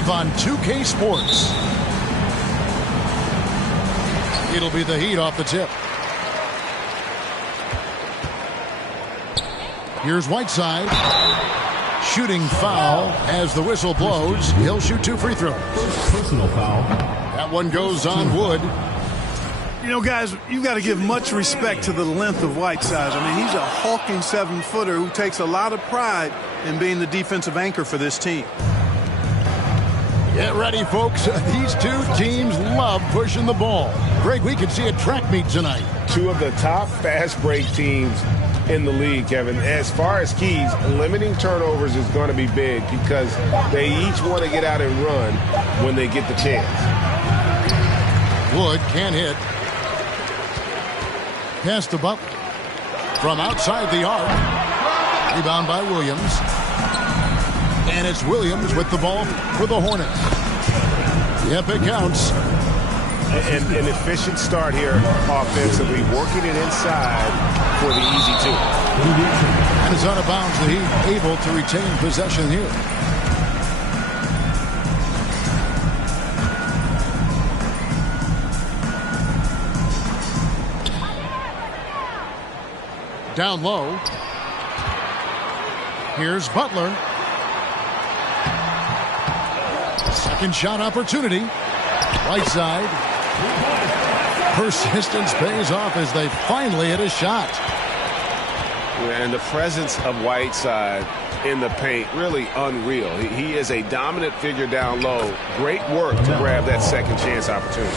live on 2K Sports. It'll be the Heat off the tip. Here's Whiteside. Shooting foul as the whistle blows. He'll shoot 2 free throws. Personal foul. That one goes on Wood. You know, guys, you've got to give much respect to the length of Whiteside. I mean, he's a hulking 7-footer who takes a lot of pride in being the defensive anchor for this team. Get ready, folks. These two teams love pushing the ball. Greg, we could see a track meet tonight. Two of the top fast break teams in the league, Kevin. As far as keys, limiting turnovers is going to be big because they each want to get out and run when they get the chance. Wood can't hit. Pass to Butler. From outside the arc. Rebound by Williams. And it's Williams with the ball for the Hornets. Yep, it counts. An efficient start here offensively, working it inside for the easy 2. And it's out of bounds. The Heat able to retain possession here. Down low. Here's Butler. Second shot opportunity. Right side. Persistence pays off as they finally hit a shot. And the presence of Whiteside in the paint, really unreal. He is a dominant figure down low. Great work to grab that second chance opportunity.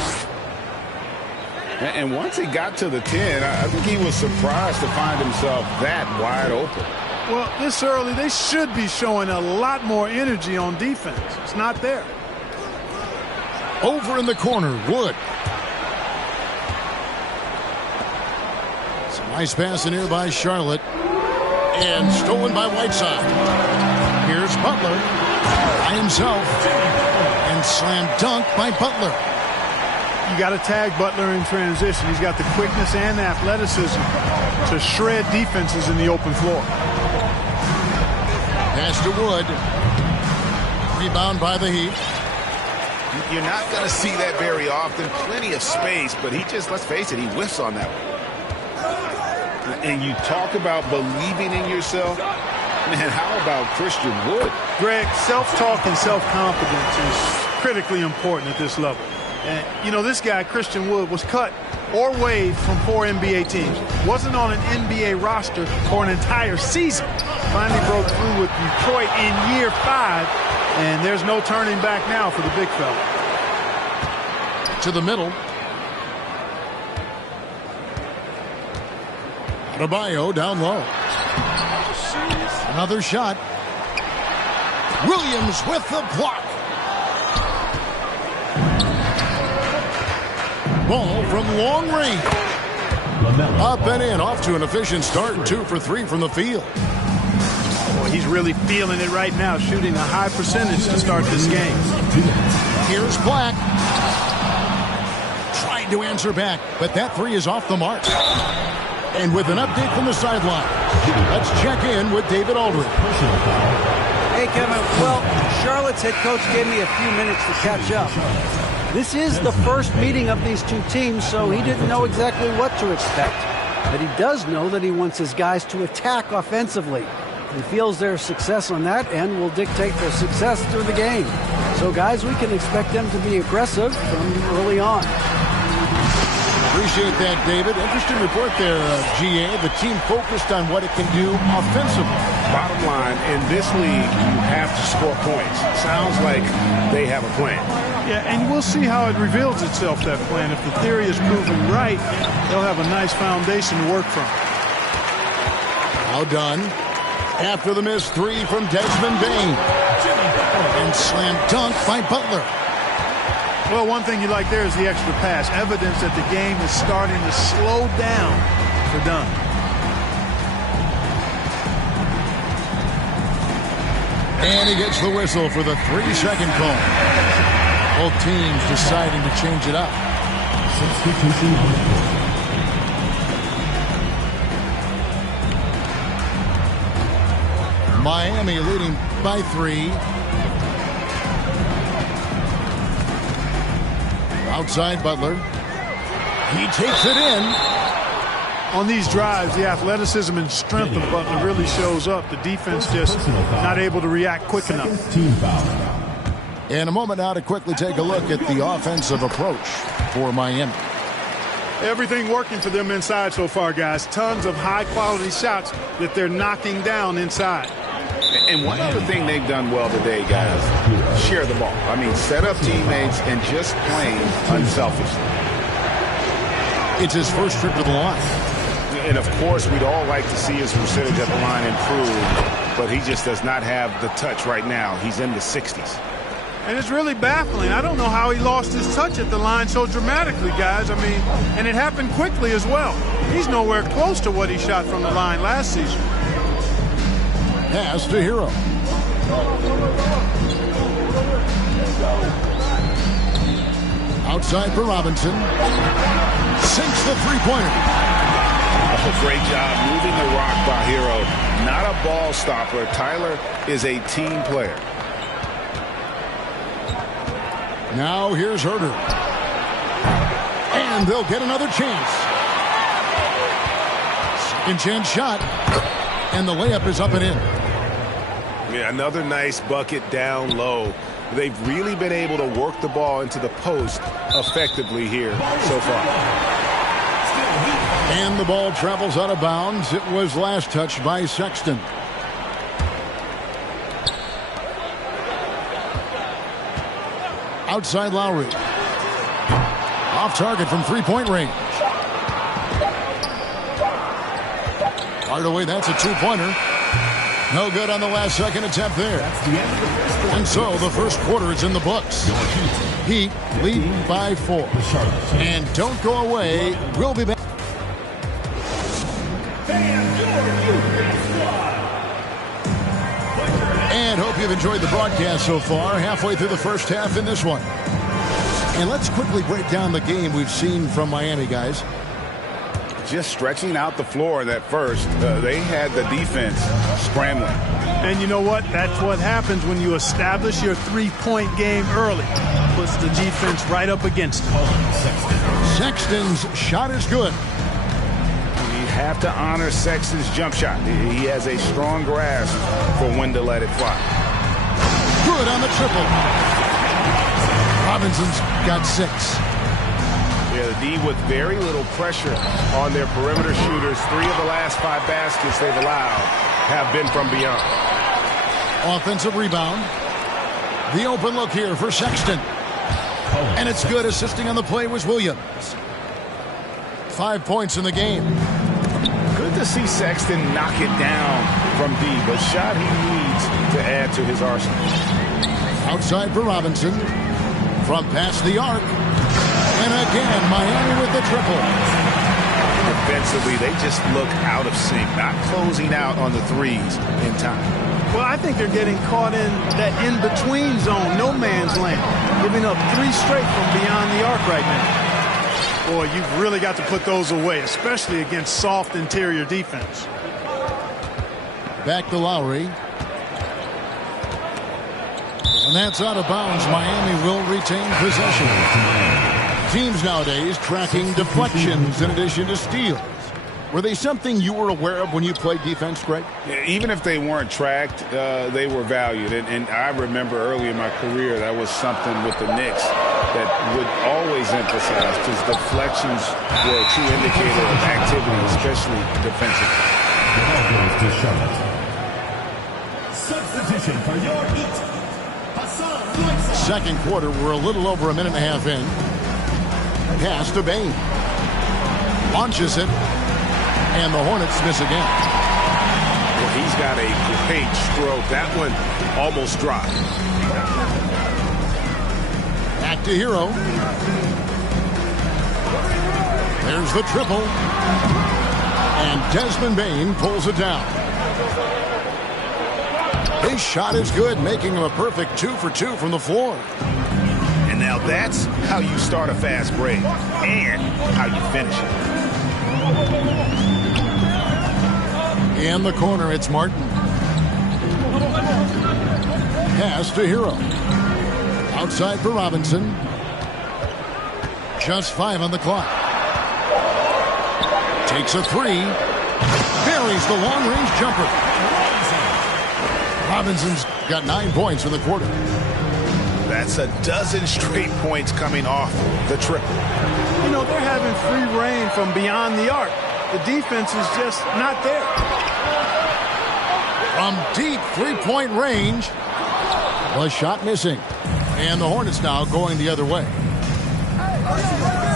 And once he got to the 10, I think he was surprised to find himself that wide open. Well, this early, they should be showing a lot more energy on defense. It's not there. Over in the corner, Wood. Some nice pass in here by Charlotte. And stolen by Whiteside. Here's Butler by himself. And slam dunk by Butler. You got to tag Butler in transition. He's got the quickness and athleticism to shred defenses in the open floor. Pass to Wood. Rebound by the Heat. You're not going to see that very often. Plenty of space, but he just, let's face it, he whiffs on that one. And you talk about believing in yourself. Man, how about Christian Wood? Greg, self-talk and self-confidence is critically important at this level. And, you know, this guy, Christian Wood, was cut or waived from 4 NBA teams. Wasn't on an NBA roster for an entire season. Finally broke through with Detroit in year 5. And there's no turning back now for the big fella. To the middle. Adebayo down low. Another shot. Williams with the block. Ball from long range. Up and in, off to an efficient start. 2 for 3 from the field. Boy, he's really feeling it right now, shooting a high percentage to start this game. Here's Black. Tried to answer back, but that 3 is off the mark. And with an update from the sideline, let's check in with David Aldridge. Hey, Kevin. Well, Charlotte's head coach gave me a few minutes to catch up. This is the first meeting of these two teams, so he didn't know exactly what to expect. But he does know that he wants his guys to attack offensively. He feels their success on that end will dictate their success through the game. So, guys, we can expect them to be aggressive from early on. Appreciate that, David. Interesting report there, GA. The team focused on what it can do offensively. Bottom line, in this league, you have to score points. Sounds like they have a plan. Yeah, and we'll see how it reveals itself, that plan. If the theory is proven right, they'll have a nice foundation to work from. Now done. After the missed 3 from Desmond Bane. And slam dunk by Butler. Well, one thing you like there is the extra pass. Evidence that the game is starting to slow down for Dunn. And he gets the whistle for the 3-second call. Both teams deciding to change it up. Substitution on the court. Miami leading by 3. Outside Butler. He takes it in. On these drives, the athleticism and strength of Butler really shows up. The defense just not able to react quick enough. Team foul. In a moment now to quickly take a look at the offensive approach for Miami. Everything working for them inside so far, guys. Tons of high-quality shots that they're knocking down inside. And one other thing they've done well today, guys, share the ball. I mean, set up teammates and just playing unselfishly. It's his first trip to the line. And, of course, we'd all like to see his percentage at the line improve, but he just does not have the touch right now. He's in the 60s. And it's really baffling. I don't know how he lost his touch at the line so dramatically, guys. I mean, and it happened quickly as well. He's nowhere close to what he shot from the line last season. Pass to Hero. Outside for Robinson. Sinks the three-pointer. Oh, great job moving the rock by Hero. Not a ball stopper. Tyler is a team player. Now here's Herter. And they'll get another chance. Second chance shot. And the layup is up and in. Yeah, another nice bucket down low. They've really been able to work the ball into the post effectively here so far. And the ball travels out of bounds. It was last touched by Sexton. Outside Lowry. Off target from three-point range. Hardaway, that's a two-pointer. No good on the last second attempt there. And so the first quarter is in the books. Heat lead by 4. And don't go away. We'll be back. And hope you've enjoyed the broadcast so far. Halfway through the first half in this one. And let's quickly break down the game we've seen from Miami, guys. Just stretching out the floor that first. They had the defense scrambling. And you know what? That's what happens when you establish your three-point game early. Puts the defense right up against it. Sexton's shot is good. You have to honor Sexton's jump shot. He has a strong grasp for when to let it fly. Good on the triple. Robinson's got 6. Yeah, the D with very little pressure on their perimeter shooters. 3 of the last 5 baskets they've allowed have been from beyond. Offensive rebound. The open look here for Sexton. And it's good. Assisting on the play was Williams. 5 points in the game. Good to see Sexton knock it down from D. The shot he needs to add to his arsenal. Outside for Robinson. From past the arc. And again, Miami with the triple. Defensively, they just look out of sync, not closing out on the threes in time. Well, I think they're getting caught in that in-between zone, no man's land, giving up 3 straight from beyond the arc right now. Boy, you've really got to put those away, especially against soft interior defense. Back to Lowry. And that's out of bounds. Miami will retain possession. Teams nowadays tracking deflections in addition to steals. Were they something you were aware of when you played defense, Greg? Yeah, even if they weren't tracked, they were valued. And I remember early in my career, that was something with the Knicks that would always emphasize, because deflections were a true indicator of activity, especially defensively. The ball goes to Charlotte. Substitution for your Heat. Second quarter, we're a little over a minute and a half in. Pass to Bain. Launches it. And the Hornets miss again. Well, he's got a great stroke. That one almost dropped. Back to Hero. There's the triple. And Desmond Bain pulls it down. His shot is good, making him a perfect 2 for 2 from the floor. And now that's how you start a fast break and how you finish it. In the corner, it's Martin. Pass to Hero. Outside for Robinson. Just 5 on the clock. Takes a 3. Buries the long-range jumper. Robinson's got 9 points in the quarter. That's a dozen straight points coming off the triple. You know, they're having free reign from beyond the arc. The defense is just not there. From deep three-point range. The shot missing. And the Hornets now going the other way.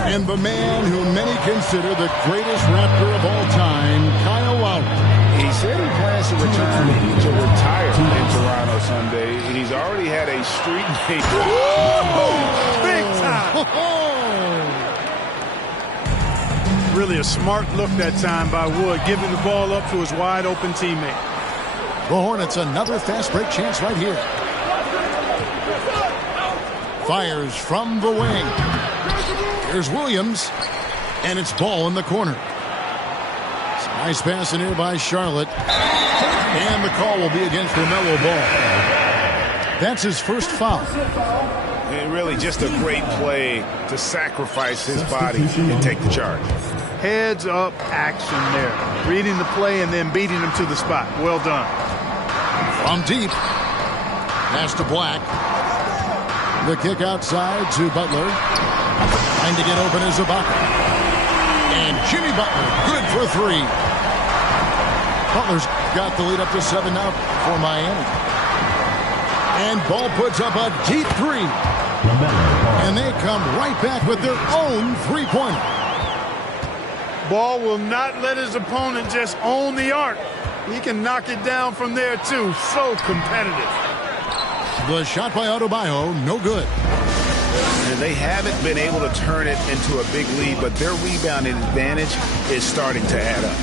And the man who many consider the greatest Raptor of all time, Kyle Lowry. He said he plans to retire in Toronto Sunday. He's already had a streak game. Big time. Really a smart look that time by Wood, giving the ball up to his wide-open teammate. The Hornets another fast break chance right here. Fires from the wing. Here's Williams, and it's ball in the corner. It's a nice pass in here by Charlotte, and the call will be against LaMelo Ball. That's his first foul. And really just a great play to sacrifice his body and take the charge. Heads-up action there. Reading the play and then beating him to the spot. Well done. From deep, pass to Black. The kick outside to Butler. Trying to get open is Ibaka. And Jimmy Butler, good for 3. Butler's got the lead up to 7 now for Miami. And Ball puts up a deep 3. And they come right back with their own three-pointer. Ball will not let his opponent just own the arc. He can knock it down from there, too. So competitive. The shot by Adebayo, no good. And they haven't been able to turn it into a big lead, but their rebounding advantage is starting to add up.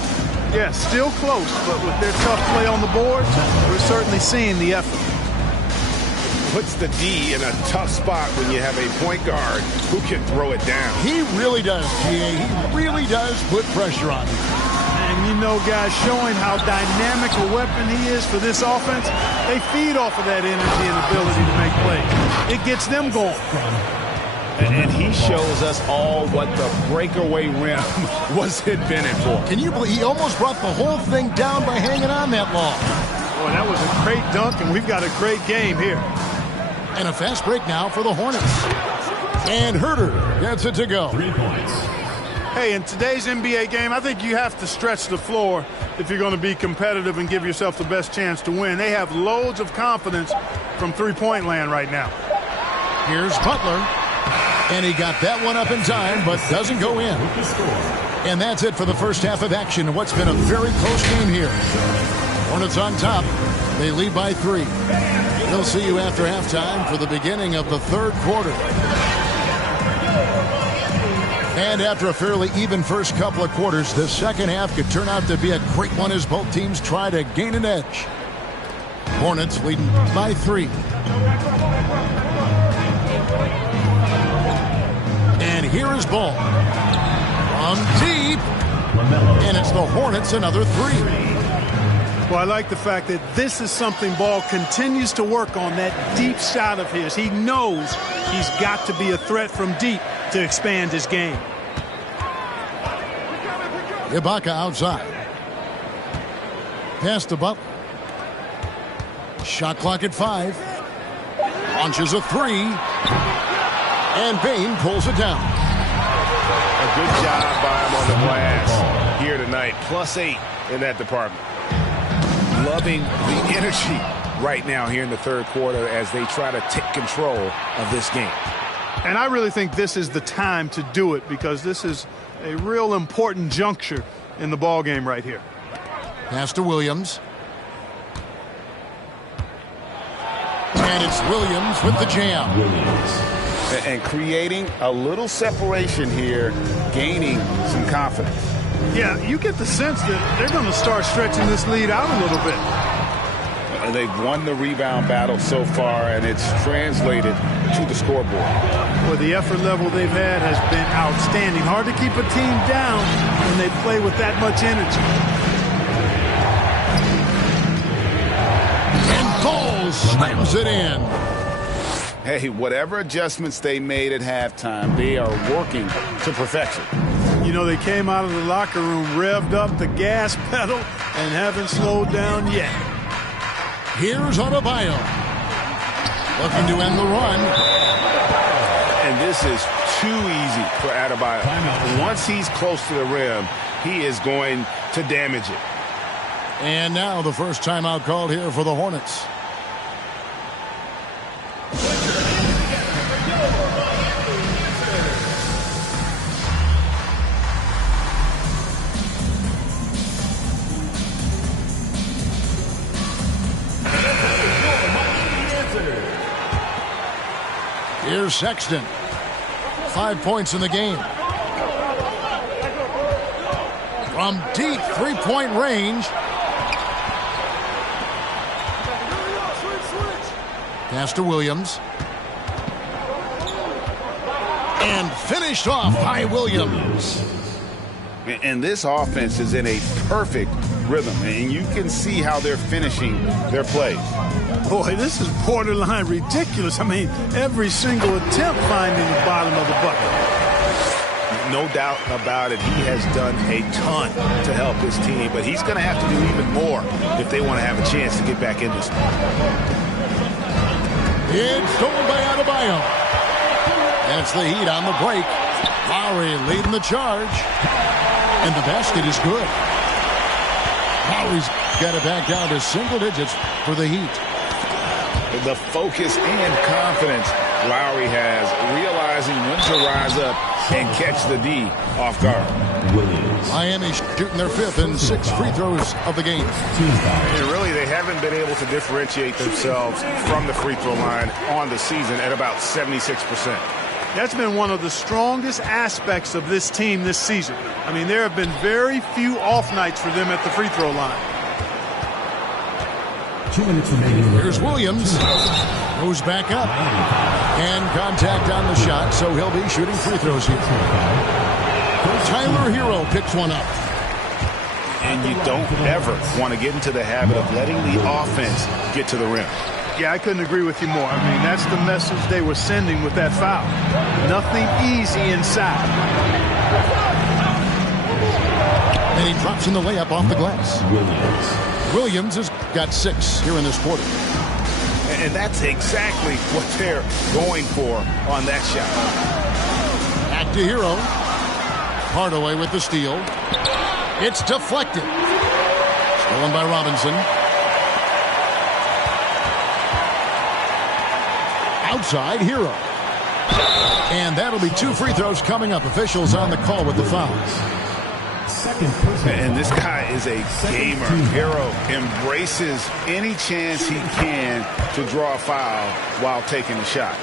Yeah, still close, but with their tough play on the boards, we're certainly seeing the effort. Puts the D in a tough spot when you have a point guard who can throw it down. He really does, T.A. He really does put pressure on him. And you know, guys, showing how dynamic a weapon he is for this offense, they feed off of that energy and ability to make plays. It gets them going. And he shows us all what the breakaway rim was invented for. Can you believe he almost brought the whole thing down by hanging on that long? Boy, that was a great dunk, and we've got a great game here. And a fast break now for the Hornets. And Herter gets it to go. 3 points. Hey, in today's NBA game, I think you have to stretch the floor if you're going to be competitive and give yourself the best chance to win. They have loads of confidence from three-point land right now. Here's Butler. And he got that one up in time, but doesn't go in. And that's it for the first half of action. What's been a very close game here. Hornets on top. They lead by 3. We'll see you after halftime for the beginning of the third quarter. And after a fairly even first couple of quarters, the second half could turn out to be a great one as both teams try to gain an edge. Hornets leading by 3. And here is Ball. From deep. And it's the Hornets another 3. Well, I like the fact that this is something Ball continues to work on, that deep shot of his. He knows he's got to be a threat from deep to expand his game. Ibaka outside. Pass to Butler. Shot clock at 5. Launches a 3. And Bain pulls it down. A good job by him on the glass here tonight. +8 in that department. Loving the energy right now here in the third quarter as they try to take control of this game. And I really think this is the time to do it because this is a real important juncture in the ball game right here. Pass to Williams. And it's Williams with the jam. And creating a little separation here, gaining some confidence. Yeah, you get the sense that they're going to start stretching this lead out a little bit. They've won the rebound battle so far, and it's translated to the scoreboard. Well, the effort level they've had has been outstanding. Hard to keep a team down when they play with that much energy. And Ball slams it in. Hey, whatever adjustments they made at halftime, they are working to perfection. You know, they came out of the locker room, revved up the gas pedal, and haven't slowed down yet. Here's Adebayo. Looking to end the run. And this is too easy for Adebayo. Once he's close to the rim, he is going to damage it. And now the first timeout called here for the Hornets. Here's Sexton. 5 points in the game. From deep three-point range. Pass to Williams. And finished off by Williams. And this offense is in a perfect rhythm, and you can see how they're finishing their plays. Boy, this is borderline ridiculous. I mean, every single attempt finding the bottom of the bucket. No doubt about it, he has done a ton to help his team, but he's going to have to do even more if they want to have a chance to get back in this one. It's stolen by Adebayo. That's the Heat on the break. Lowry leading the charge. And the basket is good. Lowry's got it back down to single digits for the Heat. The focus and confidence Lowry has, realizing when to rise up and catch the D off guard. Miami shooting their fifth and 6 free throws of the game. And really, they haven't been able to differentiate themselves from the free throw line on the season at about 76%. That's been one of the strongest aspects of this team this season. I mean, there have been very few off nights for them at the free throw line. 2 minutes remaining. Here's Williams. Goes back up. And contact on the shot, so he'll be shooting free throws here. Tyler Hero picks one up. And you don't ever want to get into the habit of letting the offense get to the rim. Yeah, I couldn't agree with you more. I mean, that's the message they were sending with that foul. Nothing easy inside. And he drops in the layup off the glass. Williams has got 6 here in this quarter. And that's exactly what they're going for on that shot. Back to Hero. Hardaway with the steal. It's deflected. Stolen by Robinson. Outside, Hero. And that'll be 2 free throws coming up. Officials on the call with the fouls. And this guy is a gamer. Hero embraces any chance he can to draw a foul while taking a shot.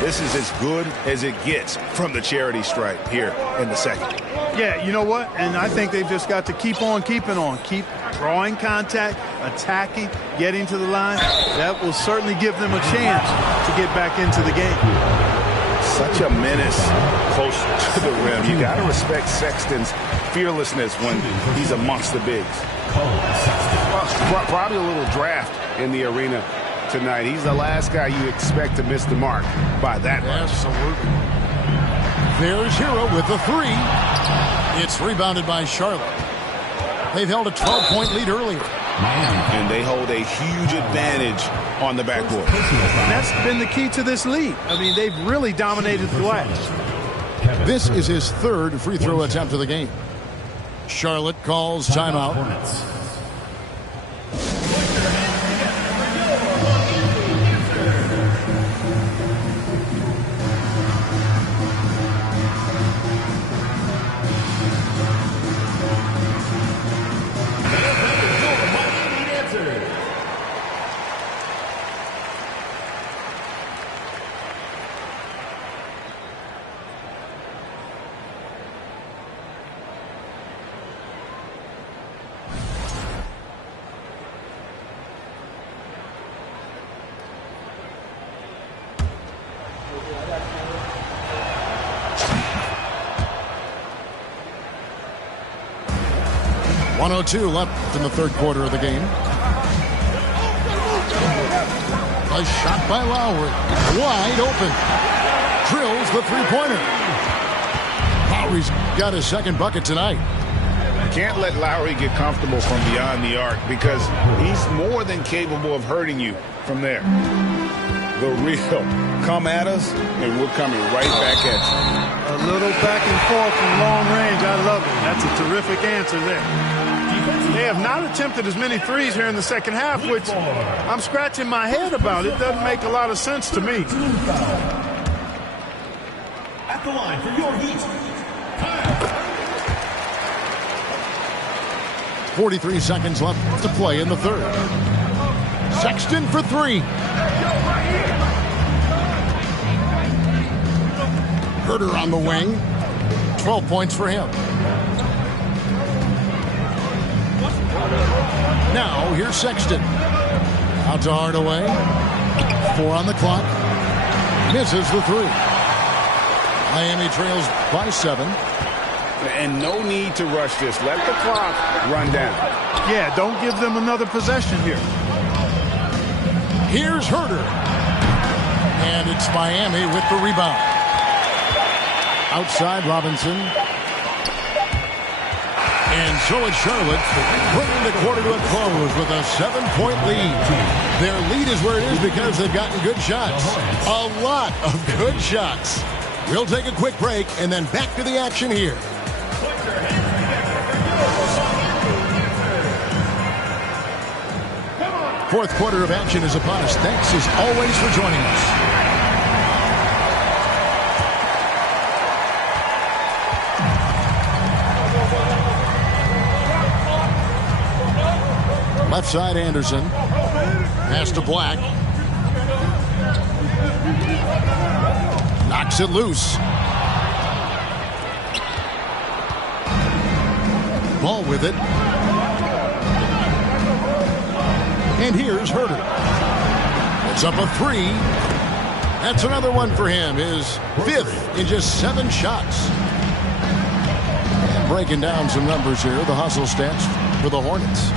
This is as good as it gets from the charity stripe here in the second. Yeah, you know what? And I think they've just got to keep on keeping on. Keep drawing contact, attacking, getting to the line. That will certainly give them a chance to get back into the game. Such a menace close to the rim. You got to respect Sexton's fearlessness when he's amongst the bigs. Probably a little draft in the arena tonight. He's the last guy you expect to miss the mark by that much. Absolutely. There's Hero with the 3. It's rebounded by Charlotte. They've held a 12-point lead earlier. And they hold a huge advantage on the backboard. And that's been the key to this lead. I mean, they've really dominated the glass. This is his 3rd free throw attempt of the game. Charlotte calls timeout. 1:02 left in the 3rd quarter of the game. A shot by Lowry. Wide open. Drills the three-pointer. Lowry's got his second bucket tonight. Can't let Lowry get comfortable from beyond the arc because he's more than capable of hurting you from there. The real come at us, and we're coming right back at you. A little back and forth from long range. I love it. That's a terrific answer there. They have not attempted as many threes here in the second half, which I'm scratching my head about. It doesn't make a lot of sense to me. At the line for your Heat, 43 seconds left to play in the third. Sexton for three. Herter on the wing. 12 points for him. Now here's Sexton. Out to Hardaway. 4 on the clock. Misses the three. Miami trails by 7. And no need to rush this. Let the clock run down. Yeah, don't give them another possession here. Here's Herter. And it's Miami with the rebound. Outside Robinson. And so it's Charlotte bringing the quarter to a close with a 7-point lead. Their lead is where it is because they've gotten good shots. A lot of good shots. We'll take a quick break and then back to the action here. Fourth quarter of action is upon us. Thanks as always for joining us. Left side Anderson. Pass to Black. Knocks it loose. Ball with it. And here's Herter. It's up a 3. That's another one for him. His 5th in just 7 shots. And breaking down some numbers here. The hustle stats for the Hornets.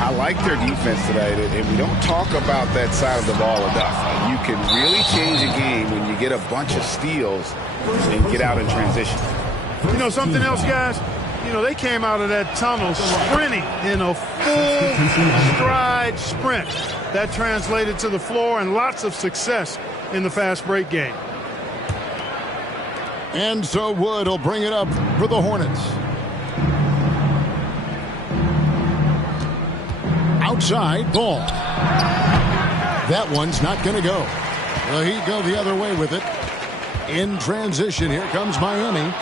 I like their defense tonight, and we don't talk about that side of the ball enough. You can really change a game when you get a bunch of steals and get out in transition. You know something else, guys? You know, they came out of that tunnel sprinting in a full stride sprint. That translated to the floor and lots of success in the fast break game. And so Wood will bring it up for the Hornets. Outside, Ball. That one's not going to go. Well, he'd go the other way with it. In transition, here comes Miami.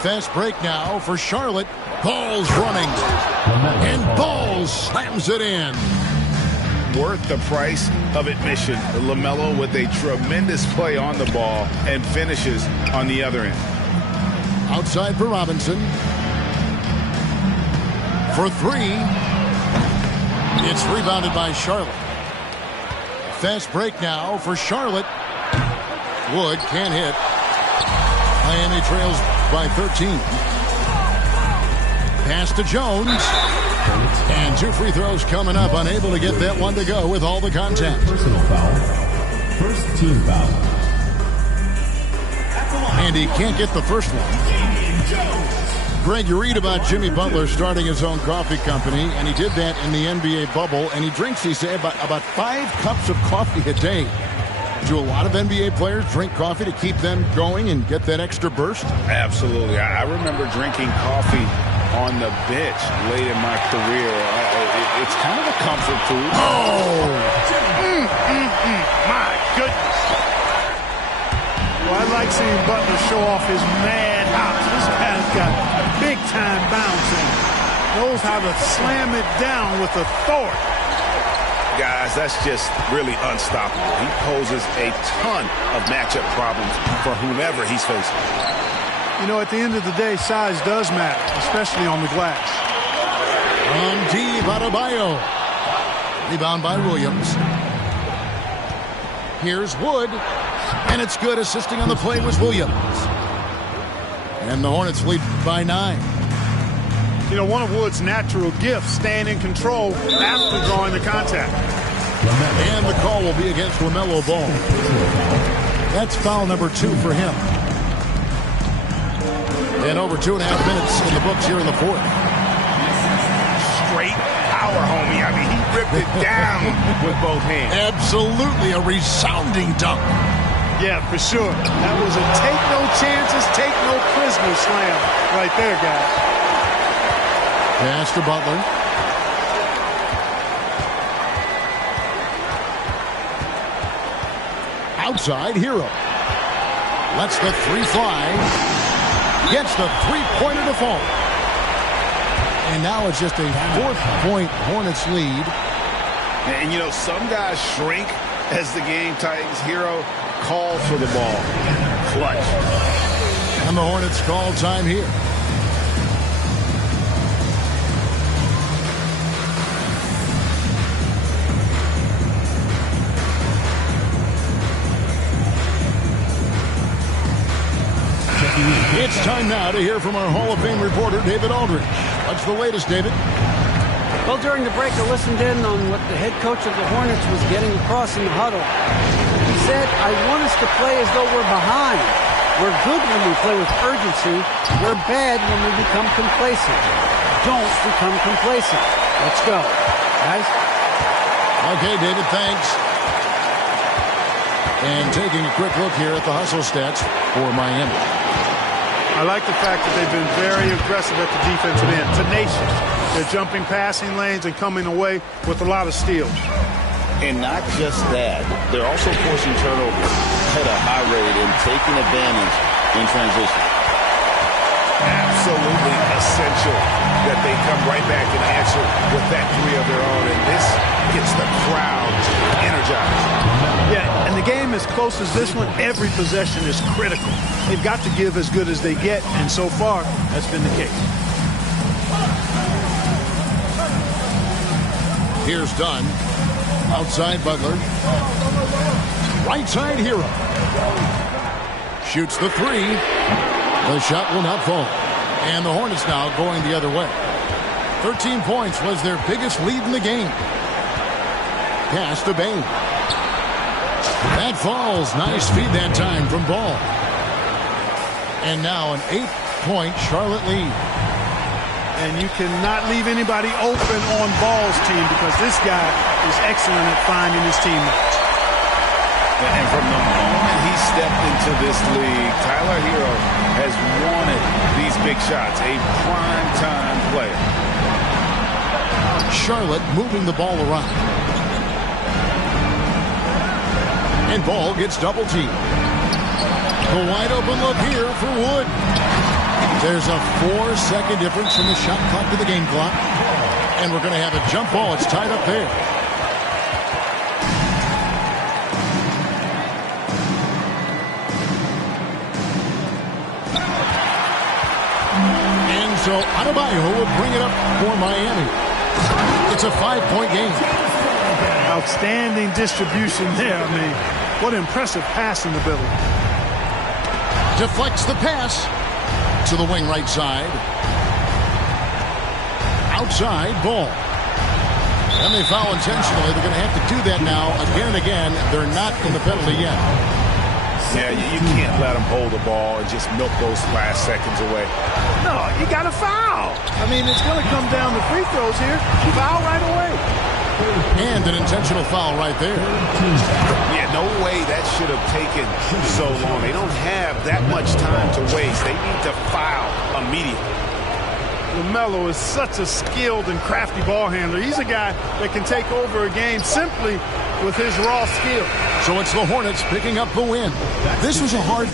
Fast break now for Charlotte. Ball's running. And Ball slams it in. Worth the price of admission. LaMelo with a tremendous play on the ball and finishes on the other end. Outside for Robinson. For 3. It's rebounded by Charlotte. Fast break now for Charlotte. Wood can't hit. Miami trails by 13. Pass to Jones. And 2 free throws coming up. Unable to get that one to go with all the contact. personal foul. First team foul. And he can't get the first one. Greg, you read about Jimmy Butler starting his own coffee company, and he did that in the NBA bubble, and he drinks, he said, about 5 cups of coffee a day. Do a lot of NBA players drink coffee to keep them going and get that extra burst? Absolutely. I remember drinking coffee on the bench late in my career. It's kind of a comfort food. Oh! My goodness. Well, I like seeing Butler show off his mad hops. This guy's got big-time bounce and knows how to slam it down with authority. Guys, that's just really unstoppable. He poses a ton of matchup problems for whomever he's facing. You know, at the end of the day, size does matter, especially on the glass. From deep, Adebayo. Rebound by Williams. Here's Wood. And it's good. Assisting on the play was Williams. And the Hornets lead by 9. You know, one of Wood's natural gifts, staying in control after drawing the contact. And the call will be against LaMelo Ball. That's foul number 2 for him. And over 2.5 minutes in the books here in the fourth. Straight power, homie. I mean, he ripped it down with both hands. Absolutely a resounding dunk. Yeah, for sure. That was a take no chances, take no prisoner slam right there, guys. Pass to Butler. Outside, Hero. Lets the 3 fly. Gets the 3-pointer to fall. And now it's just a 4-point Hornets lead. And, you know, some guys shrink as the game tightens. Hero calls for the ball. Clutch. And the Hornets call time here. It's time now to hear from our Hall of Fame reporter, David Aldridge. What's the latest, David? Well, during the break, I listened in on what the head coach of the Hornets was getting across in the huddle. He said, I want us to play as though we're behind. We're good when we play with urgency. We're bad when we become complacent. Don't become complacent. Let's go. Guys? Okay, David, thanks. And taking a quick look here at the hustle stats for Miami. I like the fact that they've been very aggressive at the defensive end, tenacious. They're jumping passing lanes and coming away with a lot of steals. And not just that, they're also forcing turnovers at a high rate and taking advantage in transition. Absolutely essential that they come right back and answer with that 3 of their own, and this gets the crowd energized. Yeah, and the game as close as this one, every possession is critical. They've got to give as good as they get, and so far, that's been the case. Here's Dunn. Outside Butler. Right side Hero. Shoots the 3. The shot will not fall. And the Hornets now going the other way. 13 points was their biggest lead in the game. Pass to Bain. That falls. Nice feed that time from Ball. And now an 8-point Charlotte lead. And you cannot leave anybody open on Ball's team because this guy is excellent at finding his teammates. And from the moment he stepped into this league, Tyler Hero has wanted these big shots. A prime-time player. Charlotte moving the ball around. And Ball gets double teamed. The wide open look here for Wood. There's a 4-second difference from the shot clock to the game clock. And we're going to have a jump ball. It's tied up there. And so Adebayo will bring it up for Miami. It's a 5-point game. Outstanding distribution there. I mean, what impressive passing ability. Deflects the pass to the wing right side. Outside Ball. And they foul intentionally. They're going to have to do that now again and again. They're not in the penalty yet. Yeah, you can't let them hold the ball and just milk those last seconds away. No, you got to foul. I mean, it's going to come down to free throws here. Foul right away. And an intentional foul right there. Yeah, no way that should have taken so long. They don't have that much time to waste. They need to foul immediately. LaMelo is such a skilled and crafty ball handler. He's a guy that can take over a game simply with his raw skill. So it's the Hornets picking up the win. This was a hard...